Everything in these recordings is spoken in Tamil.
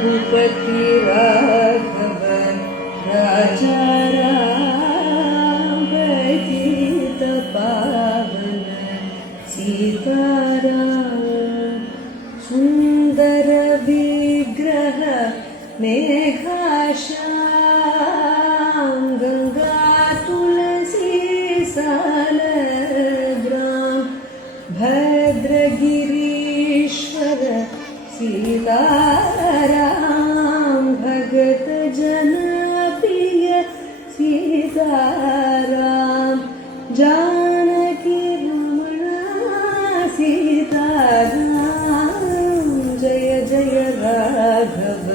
रघुपति राघव राजा राम पतित पावन सीताराम सुंदर विग्रह मेघाश्याम गंगा तुलसी सालग्राम भद्रगिरीश्वर सीताराम भगत जन प्रिय सीताराम जानकी रमणा सीताराम जय जय राघव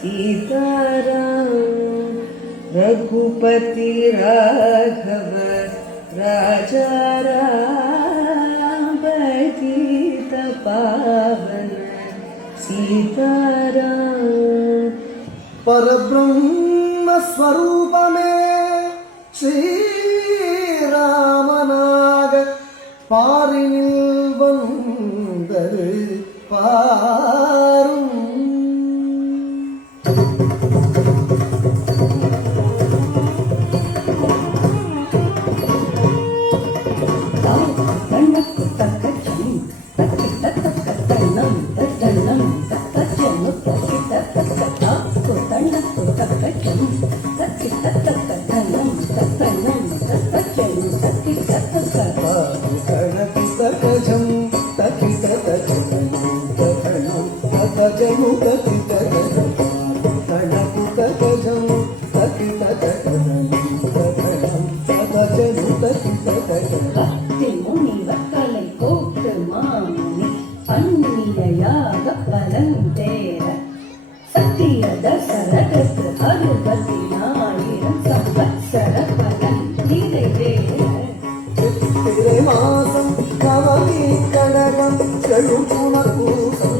सीताराम रघुपति राघव राजा राम पतित पावन सीताराम परब्रह्म स्वरूप में श्री रामनाग पारिनिल बंदर पारुम முனிவர்களை கோட்டு மாமுனி பன்னிரையாக பலந்தேர சத்திய தசரகத்து 60,000 சம்பத்சர பலன் நிறைவேற மாசம் கவனி கடகம் செழுப்புணர்பூசம்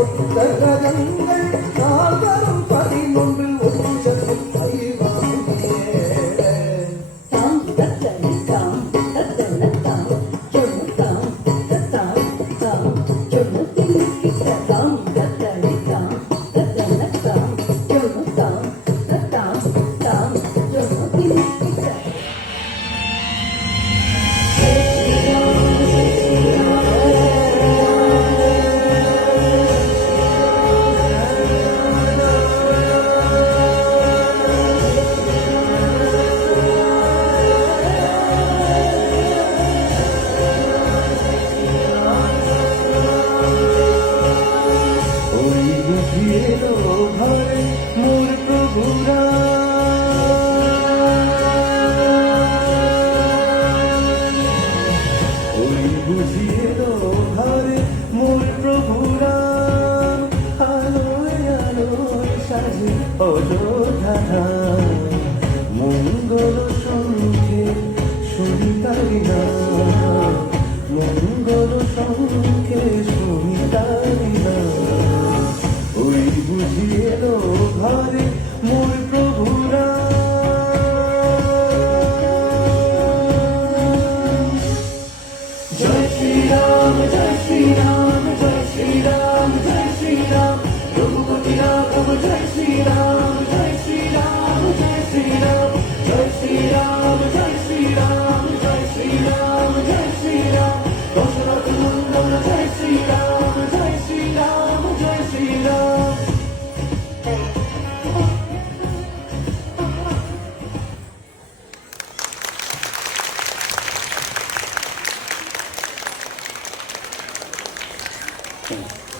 ஒத்தகங்கள் நால்வரும் 11 ஒற்றத்தில் தாம் தத்தனை தாம் தத்தன தாம் சொல்லு தாம் தத்தாம் தாம் சொல்லு திமிக்கிட்ட தாம் தத்தனை தாம் தத்தன தாம் சொல்லு தாம் தத்தாம் தாம் சொல்லு திமிக்கிட்ட মঙ্গল সঙ্গে সুনিতারিনা মঙ্গল সঙ্গে সুনিতারিনা ওই বুঝিয়ে ঘরে মোর প্রভুরা জয় শ্রীরাম জয় শ্রীরাম জয় শ্রীরাম জয় শ্রীরাম রঘুপতি রাঘব জয় শ্রীরাম জয় শ্রীরাম জয় শ্রীরাম জয় শ্রীরাম জয় শ্রীরাম জয় শ্রীরাম জয় শ্রীরাম দশরথ নন্দন জয় শ্রীরাম জয় শ্রীরাম জয় শ্রীরাম Thank you.